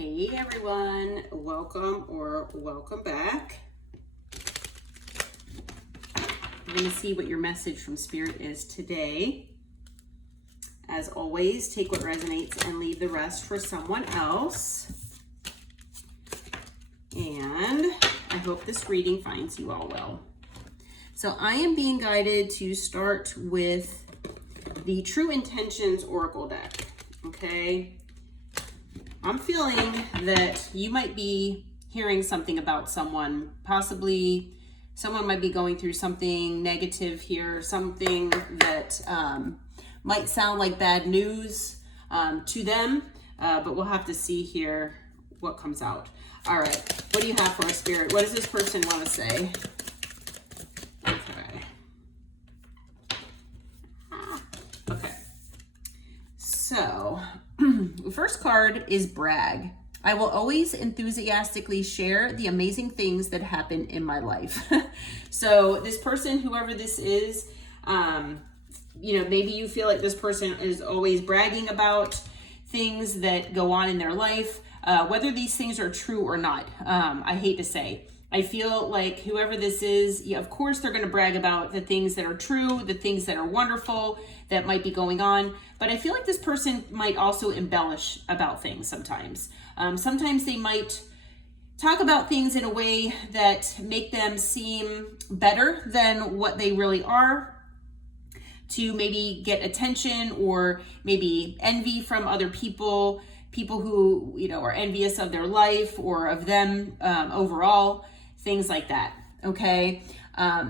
Hey everyone, welcome or welcome back. We're going to see what your message from Spirit is today. As always, take what resonates and leave the rest for someone else. And I hope this reading finds you all well. So I am being guided to start with the True Intentions Oracle deck, okay? I'm feeling that you might be hearing something about someone. Possibly someone might be going through something negative here, something that might sound like bad news to them, but we'll have to see here what comes out. All right, what do you have for us, Spirit? What does this person want to say? Okay. Okay. So, the first card is brag. I will always enthusiastically share the amazing things that happen in my life. So this person, whoever this is, maybe you feel like this person is always bragging about things that go on in their life, whether these things are true or not. I hate to say. I feel like whoever this is, yeah, of course they're going to brag about the things that are true, the things that are wonderful that might be going on. But I feel like this person might also embellish about things sometimes. Sometimes they might talk about things in a way that make them seem better than what they really are, to maybe get attention or maybe envy from other people who, are envious of their life or of them overall, things like that, okay?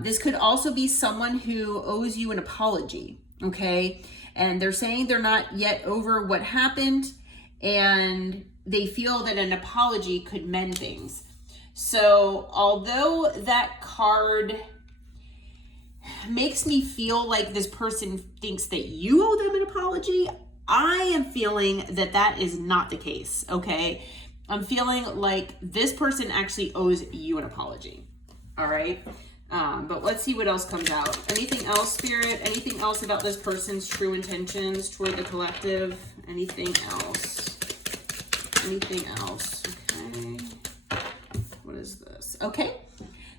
This could also be someone who owes you an apology, okay? And they're saying they're not yet over what happened, and they feel that an apology could mend things. So although that card makes me feel like this person thinks that you owe them an apology, I am feeling that that is not the case, okay? I'm feeling like this person actually owes you an apology, all right? But let's see what else comes out. Anything else, Spirit? Anything else about this person's true intentions toward the collective? Anything else? Anything else? Okay. What is this? Okay.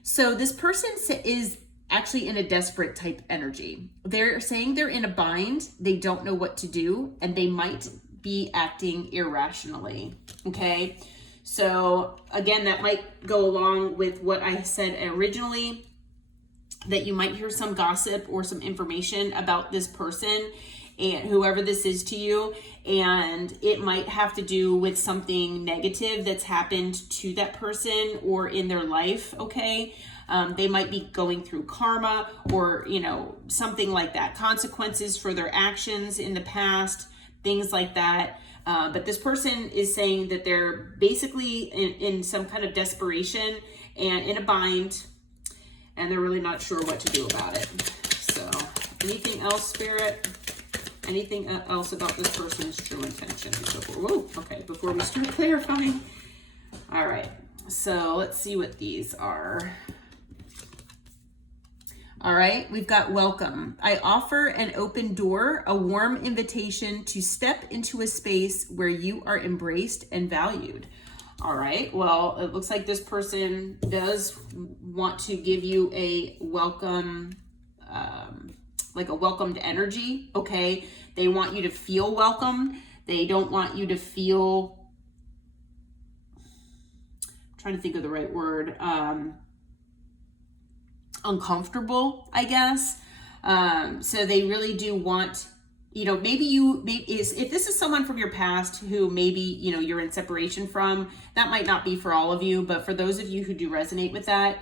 So this person is actually in a desperate type energy. They're saying they're in a bind. They don't know what to do, and they might be acting irrationally. Okay. So again, that might go along with what I said originally, that you might hear some gossip or some information about this person and whoever this is to you, and it might have to do with something negative that's happened to that person or in their life, okay? They might be going through karma or, something like that, consequences for their actions in the past, things like that. But this person is saying that they're basically in some kind of desperation and in a bind, and they're really not sure what to do about it. So anything else, Spirit? Anything else about this person's true intentions? Before we start clarifying. All right, so let's see what these are. All right, we've got welcome. I offer an open door, a warm invitation to step into a space where you are embraced and valued. All right, well, it looks like this person does want to give you a welcome, like a welcomed energy, okay? They want you to feel welcome. They don't want you to feel, I'm trying to think of the right word, uncomfortable, I guess. So they really do want, if this is someone from your past who maybe, you're in separation from, that might not be for all of you, but for those of you who do resonate with that,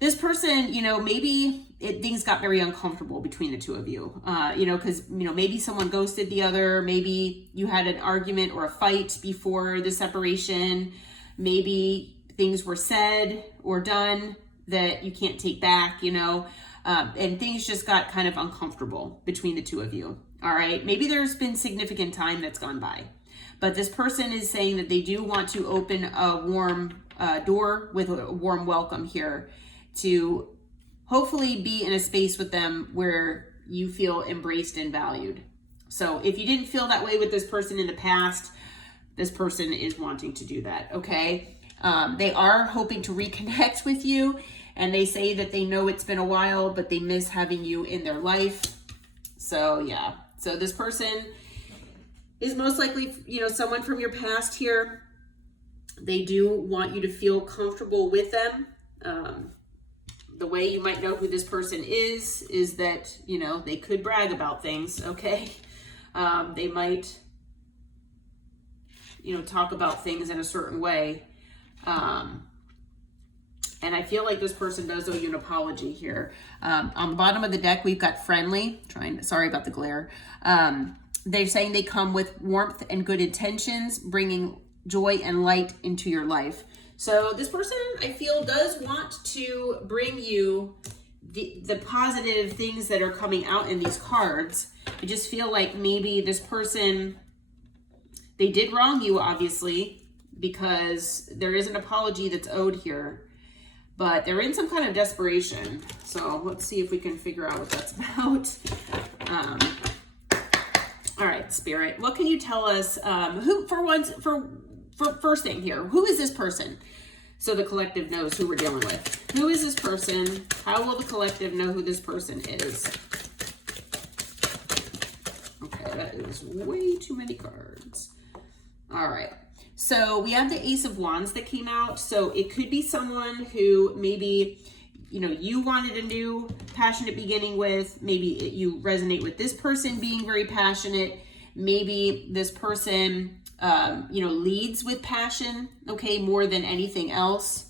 this person, maybe things got very uncomfortable between the two of you, because, maybe someone ghosted the other, maybe you had an argument or a fight before the separation, maybe things were said or done that you can't take back, and things just got kind of uncomfortable between the two of you. All right. Maybe there's been significant time that's gone by, but this person is saying that they do want to open a warm door with a warm welcome here to hopefully be in a space with them where you feel embraced and valued. So if you didn't feel that way with this person in the past, this person is wanting to do that, okay? They are hoping to reconnect with you, and they say that they know it's been a while, but they miss having you in their life. So yeah, so this person is most likely, someone from your past here. They do want you to feel comfortable with them. The way you might know who this person is that, they could brag about things, okay? They might, talk about things in a certain way. And I feel like this person does owe you an apology here. On the bottom of the deck, we've got friendly. Sorry about the glare. They're saying they come with warmth and good intentions, bringing joy and light into your life. So this person, I feel, does want to bring you the positive things that are coming out in these cards. I just feel like maybe this person, they did wrong you, obviously, because there is an apology that's owed here. But they're in some kind of desperation. So let's see if we can figure out what that's about. All right, Spirit, what can you tell us? First thing here, who is this person? So the collective knows who we're dealing with. Who is this person? How will the collective know who this person is? Okay, that is way too many cards. All right. So we have the Ace of Wands that came out. So it could be someone who maybe, you wanted a new passionate beginning with. Maybe you resonate with this person being very passionate. Maybe this person, leads with passion, okay, more than anything else,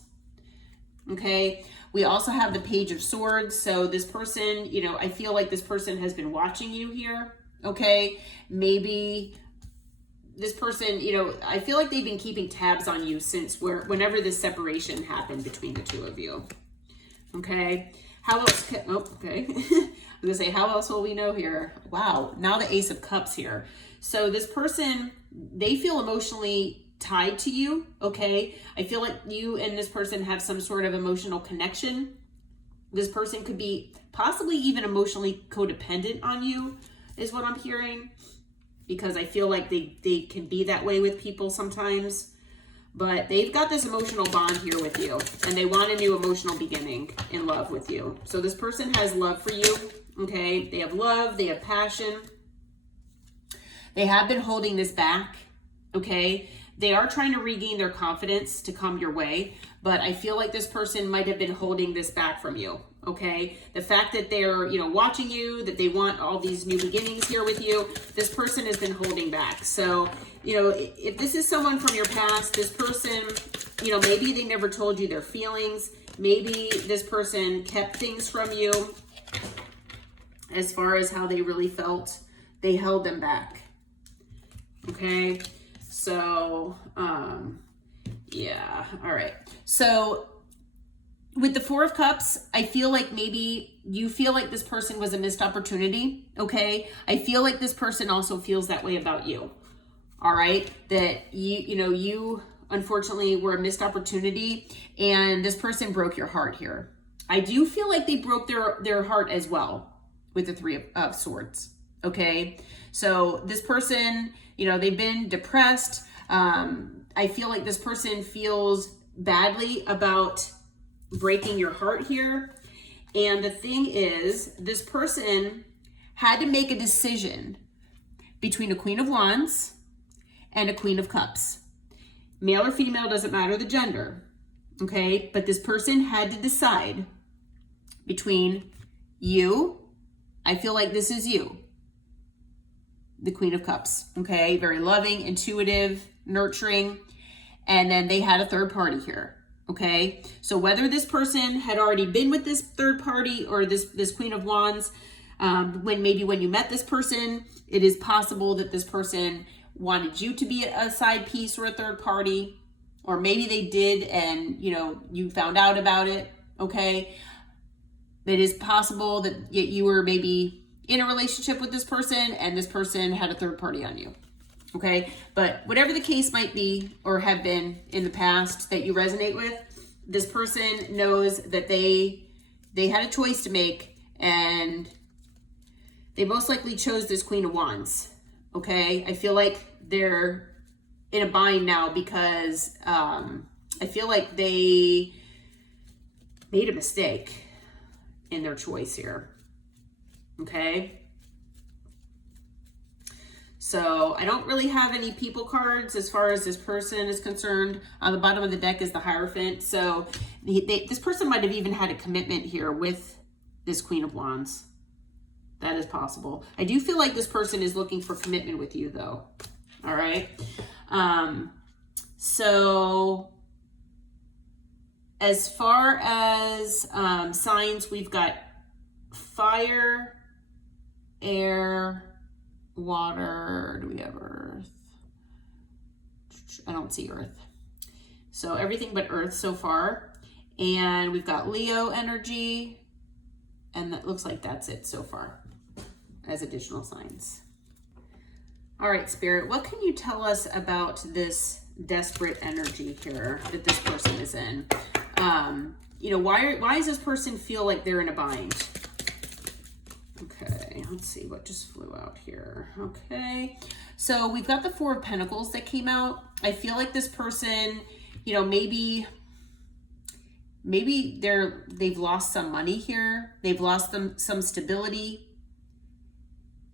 okay? We also have the Page of Swords. So this person, I feel like this person has been watching you here, okay? Maybe this person, I feel like they've been keeping tabs on you since whenever this separation happened between the two of you. Okay. How else okay. I'm gonna say, how else will we know here? Wow. Now the Ace of Cups here. So this person, they feel emotionally tied to you. Okay. I feel like you and this person have some sort of emotional connection. This person could be possibly even emotionally codependent on you, is what I'm hearing. Because I feel like they can be that way with people sometimes. But they've got this emotional bond here with you. And they want a new emotional beginning in love with you. So this person has love for you. Okay? They have love. They have passion. They have been holding this back. Okay? They are trying to regain their confidence to come your way. But I feel like this person might have been holding this back from you. Okay, the fact that they're, watching you, that they want all these new beginnings here with you, this person has been holding back. So, if this is someone from your past, this person, maybe they never told you their feelings. Maybe this person kept things from you as far as how they really felt. They held them back. Okay, so, yeah, all right. So, with the Four of Cups, I feel like maybe you feel like this person was a missed opportunity, okay? I feel like this person also feels that way about you, all right? That you unfortunately were a missed opportunity, and this person broke your heart here. I do feel like they broke their heart as well with the Three of Swords, okay? So this person, they've been depressed. I feel like this person feels badly about breaking your heart here. And the thing is, this person had to make a decision between a Queen of Wands and a Queen of Cups. Male or female, doesn't matter the gender, okay? But this person had to decide between you, I feel like this is you, the Queen of Cups, okay? Very loving, intuitive, nurturing, and then they had a third party here. Okay, so whether this person had already been with this third party or this Queen of Wands, when you met this person, it is possible that this person wanted you to be a side piece or a third party, or maybe they did and you found out about it. Okay, it is possible that you were maybe in a relationship with this person and this person had a third party on you. Okay, but whatever the case might be or have been in the past that you resonate with, this person knows that they had a choice to make, and they most likely chose this Queen of Wands. Okay, I feel like they're in a bind now because I feel like they made a mistake in their choice here. Okay. So I don't really have any people cards as far as this person is concerned. On the bottom of the deck is the Hierophant. So this person might have even had a commitment here with this Queen of Wands. That is possible. I do feel like this person is looking for commitment with you though. All right. So as far as signs, we've got fire, air, water. Do we have earth? I don't see earth. So everything but earth so far. And we've got Leo energy. And that looks like that's it so far as additional signs. All right, Spirit, what can you tell us about this desperate energy here that this person is in? You know, why does this person feel like they're in a bind? Okay, let's see what just flew out here. Okay, so we've got the Four of Pentacles that came out. I feel like this person, you know, maybe they've lost some money here. They've lost some stability.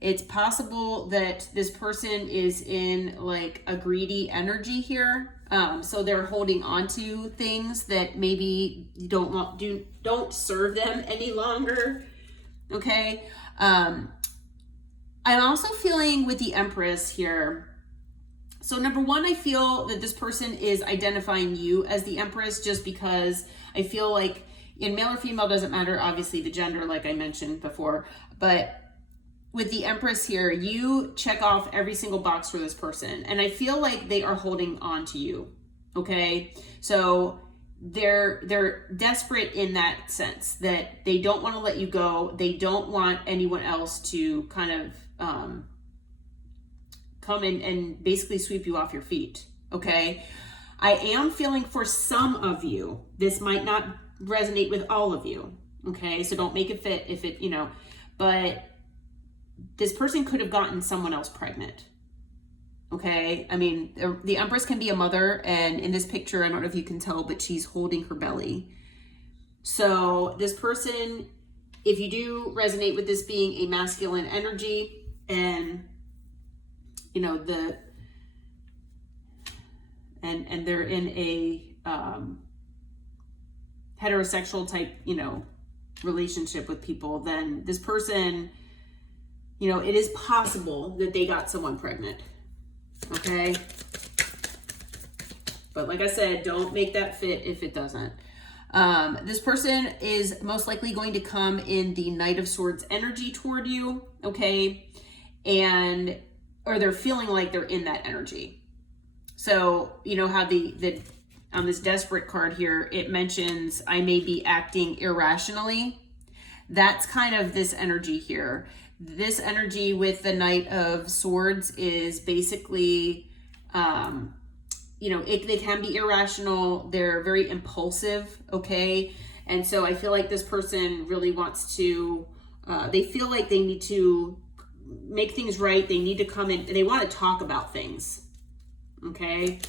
It's possible that this person is in like a greedy energy here. So they're holding on to things that maybe don't serve them any longer. Okay. I'm also feeling with the Empress here. So number one, I feel that this person is identifying you as the Empress just because I feel like in male or female doesn't matter, obviously the gender, like I mentioned before, but with the Empress here, you check off every single box for this person. And I feel like they are holding on to you. Okay. So they're desperate in that sense that they don't want to let you go. They don't want anyone else to kind of come in and basically sweep you off your feet. Okay. I am feeling for some of you, this might not resonate with all of you. Okay. So don't make it fit if it, you know, but this person could have gotten someone else pregnant. Okay. I mean, the Empress can be a mother, and in this picture, I don't know if you can tell, but she's holding her belly. So this person, if you do resonate with this being a masculine energy, and you know, and they're in a heterosexual type, you know, relationship with people, then this person, you know, it is possible that they got someone pregnant. Okay. But like I said, don't make that fit if it doesn't. This person is most likely going to come in the Knight of Swords energy toward you. Okay. Or they're feeling like they're in that energy. So, you know how the on this desperate card here, it mentions, I may be acting irrationally. That's kind of this energy here. This energy with the Knight of Swords is basically, you know, they can be irrational. They're very impulsive, okay? And so I feel like this person really wants to, they feel like they need to make things right. They need to come in, they want to talk about things, okay?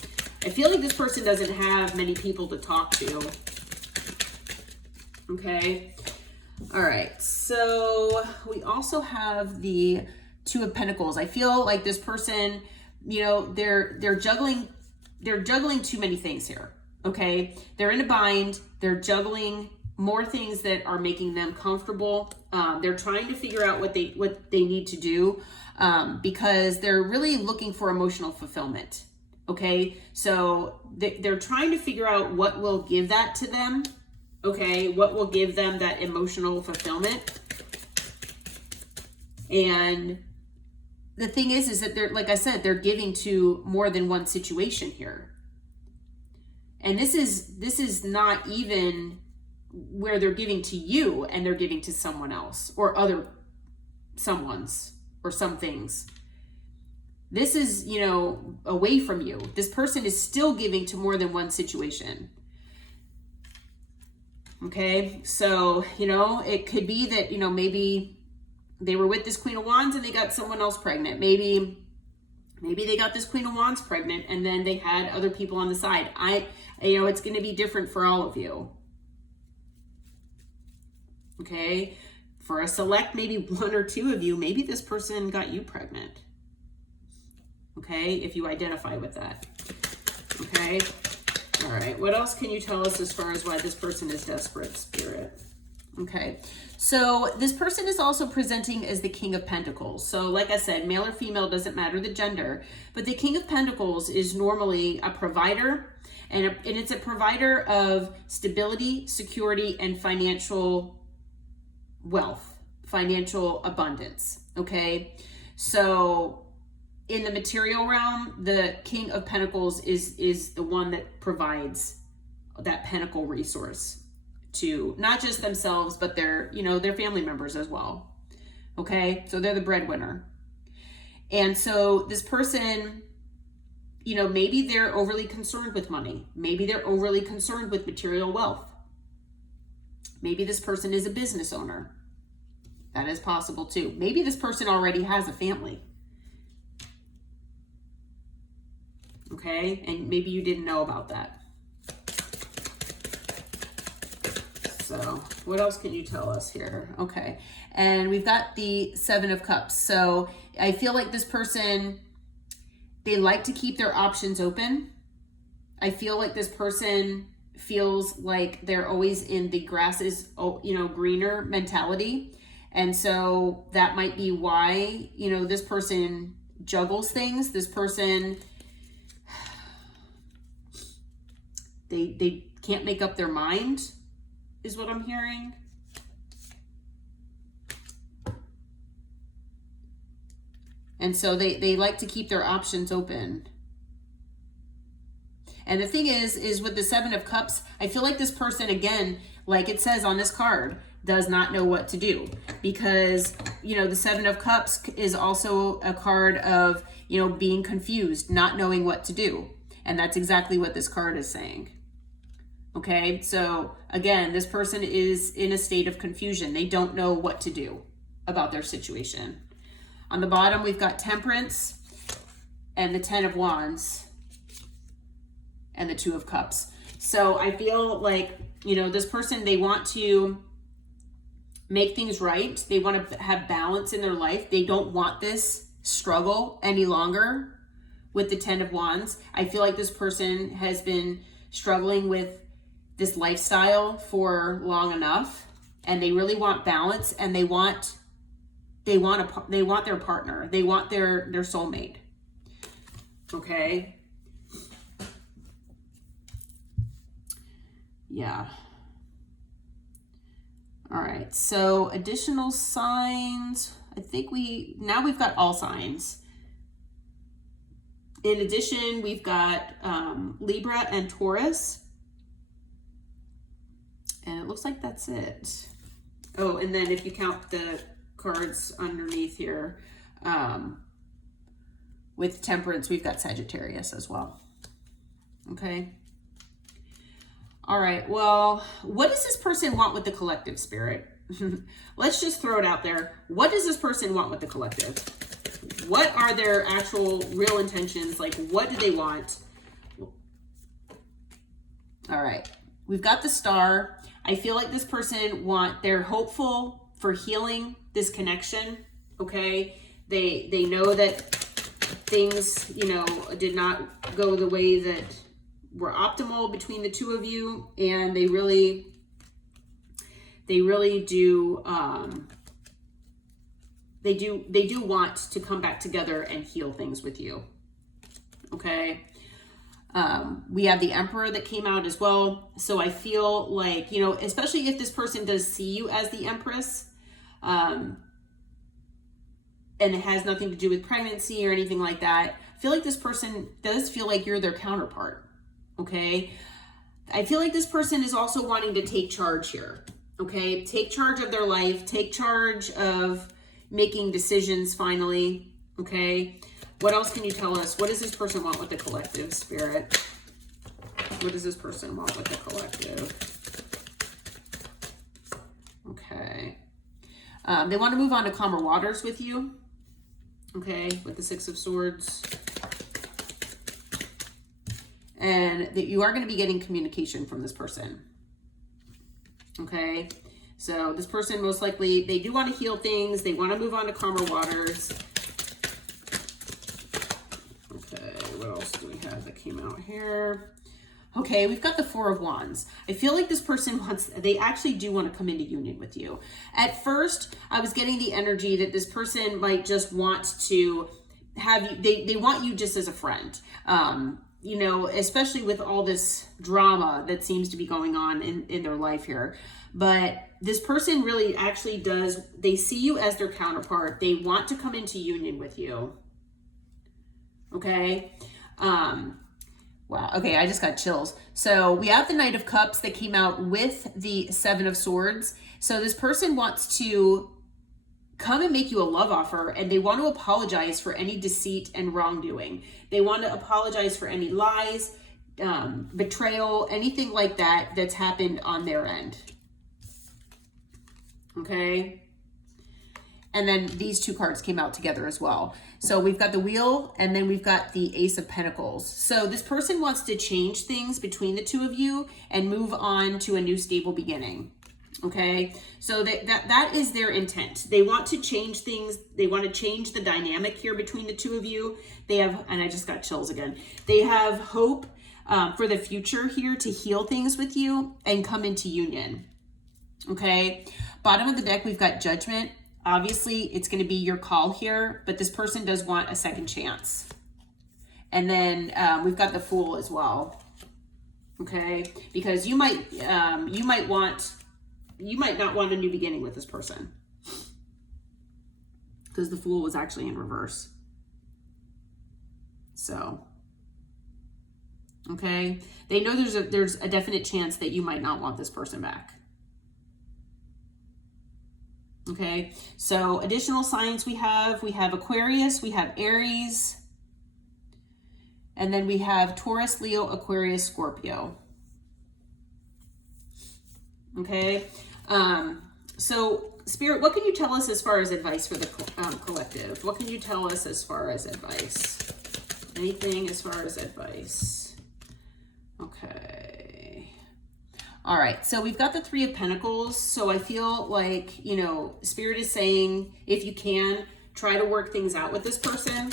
I feel like this person doesn't have many people to talk to, okay? All right, so we also have the Two of Pentacles. I feel like this person, you know, they're juggling too many things here. Okay, they're in a bind. They're juggling more things that are making them comfortable. They're trying to figure out what they need to do because they're really looking for emotional fulfillment. Okay, so they're trying to figure out what will give that to them. Okay, what will give them that emotional fulfillment. And the thing is that they're, like I said, they're giving to more than one situation here. And this is not even where they're giving to you and they're giving to someone else or other someone's or some things. This is, you know, away from you. This person is still giving to more than one situation. Okay, so, you know, it could be that, you know, maybe they were with this Queen of Wands and they got someone else pregnant. Maybe Maybe they got this Queen of Wands pregnant and then they had other people on the side. It's going to be different for all of you. Okay. For a select, maybe one or two of you, maybe this person got you pregnant. Okay. If you identify with that. Okay. All right. What else can you tell us as far as why this person is desperate, Spirit? Okay. So this person is also presenting as the King of Pentacles. So like I said, male or female, doesn't matter the gender, but the King of Pentacles is normally a provider, and it's a provider of stability, security, and financial wealth, financial abundance. Okay. So in the material realm, the King of Pentacles is the one that provides that pentacle resource to not just themselves, but their family members as well. Okay. So they're the breadwinner. And so this person, maybe they're overly concerned with money. Maybe they're overly concerned with material wealth. Maybe this person is a business owner. That is possible too. Maybe this person already has a family. Okay. And maybe you didn't know about that. So what else can you tell us here? Okay. And we've got the Seven of Cups. So I feel like this person, they like to keep their options open. I feel like this person feels like they're always in the grass is, greener mentality. And so that might be why, this person juggles things. This person, they can't make up their mind, is what I'm hearing. And so they like to keep their options open. And the thing is with the Seven of Cups, I feel like this person, again, like it says on this card, does not know what to do, because, the Seven of Cups is also a card of, being confused, not knowing what to do. And that's exactly what this card is saying. Okay, so again, this person is in a state of confusion. They don't know what to do about their situation. On the bottom, we've got Temperance and the Ten of Wands and the Two of Cups. So I feel like, this person, they want to make things right. They want to have balance in their life. They don't want this struggle any longer with the Ten of Wands. I feel like this person has been struggling with this lifestyle for long enough, and they really want balance, and they want their partner. They want their soulmate. Okay. Yeah. All right. So additional signs. I think we've got all signs. In addition, we've got Libra and Taurus. And it looks like that's it. Oh, and then if you count the cards underneath here, with Temperance, we've got Sagittarius as well. Okay. All right. Well, what does this person want with the collective, Spirit? Let's just throw it out there. What does this person want with the collective? What are their actual real intentions? Like, what do they want? All right. We've got the Star. I feel like this person they're hopeful for healing this connection. Okay. They know that things, did not go the way that were optimal between the two of you. And they really do, they do want to come back together and heal things with you. Okay. We have the Emperor that came out as well. So I feel like, especially if this person does see you as the Empress, and it has nothing to do with pregnancy or anything like that, I feel like this person does feel like you're their counterpart. Okay. I feel like this person is also wanting to take charge here. Okay. Take charge of their life, take charge of making decisions finally. Okay. What else can you tell us? What does this person want with the collective, Spirit? What does this person want with the collective? Okay. They want to move on to calmer waters with you. Okay. With the Six of Swords. and that you are going to be getting communication from this person. Okay, so this person most likely, they do want to heal things. They want to move on to calmer waters. Okay, what else do we have that came out here? Okay, we've got the Four of Wands. I feel like this person they actually do want to come into union with you. At first, I was getting the energy that this person might just want to have you, they want you just as a friend. You know, especially with all this drama that seems to be going on in their life here. But this person really actually does, they see you as their counterpart. They want to come into union with you. Okay. Wow. Okay. I just got chills. So we have the Knight of Cups that came out with the Seven of Swords. So this person wants to come and make you a love offer, and they want to apologize for any deceit and wrongdoing. They want to apologize for any lies, betrayal, anything like that that's happened on their end. Okay. And then these two cards came out together as well. So we've got the Wheel, and then we've got the Ace of Pentacles. So this person wants to change things between the two of you and move on to a new stable beginning. Okay, so that is their intent. They want to change things. They want to change the dynamic here between the two of you. They have, and I just got chills again. They have hope for the future here to heal things with you and come into union. Okay, bottom of the deck, we've got Judgment. Obviously, it's going to be your call here, but this person does want a second chance. And then we've got the Fool as well. Okay, because you might not want a new beginning with this person, because the Fool was actually in reverse. So, okay, they know there's a definite chance that you might not want this person back. Okay, so additional signs we have Aquarius, we have Aries, and then we have Taurus, Leo, Aquarius, Scorpio. Okay, so Spirit, what can you tell us as far as advice for the collective? What can you tell us as far as advice? Anything as far as advice? Okay. All right, so we've got the Three of Pentacles. So I feel like, you know, Spirit is saying, if you can, try to work things out with this person.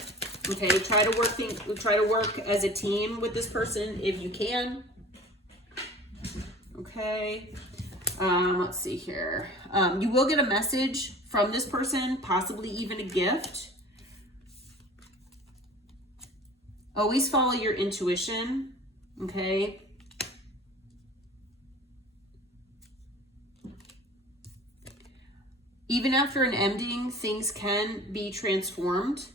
Okay, try to work as a team with this person if you can. Okay. Let's see here. You will get a message from this person, possibly even a gift. Always follow your intuition. Okay. Even after an ending, things can be transformed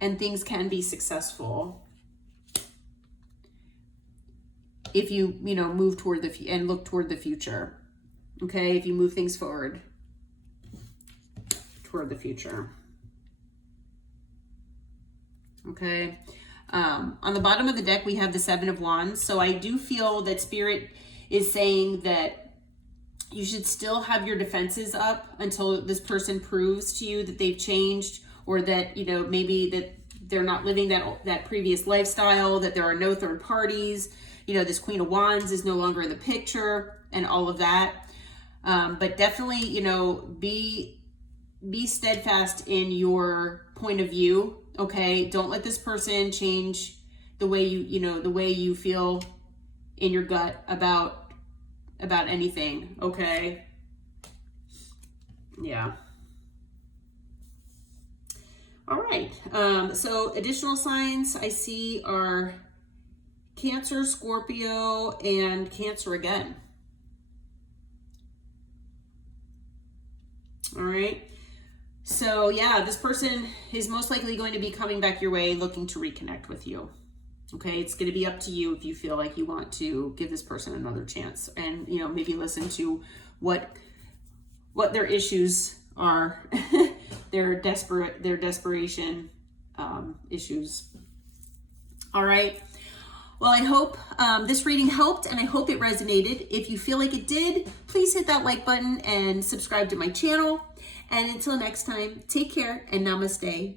and things can be successful if you move toward and look toward the future. Okay, if you move things forward toward the future. Okay, on the bottom of the deck we have the Seven of Wands. So I do feel that Spirit is saying that you should still have your defenses up until this person proves to you that they've changed, or that, you know, maybe that they're not living that previous lifestyle, that there are no third parties, you know, this Queen of Wands is no longer in the picture and all of that. But definitely, you know, be steadfast in your point of view. Okay. Don't let this person change the way the way you feel in your gut about anything. Okay. Yeah. All right. So additional signs I see are Cancer, Scorpio, and Cancer again. All right. So yeah, this person is most likely going to be coming back your way, looking to reconnect with you. Okay, it's going to be up to you if you feel like you want to give this person another chance, and, you know, maybe listen to what their issues are, their desperation issues. All right. Well, I hope this reading helped, and I hope it resonated. If you feel like it did, please hit that like button and subscribe to my channel. And until next time, take care and namaste.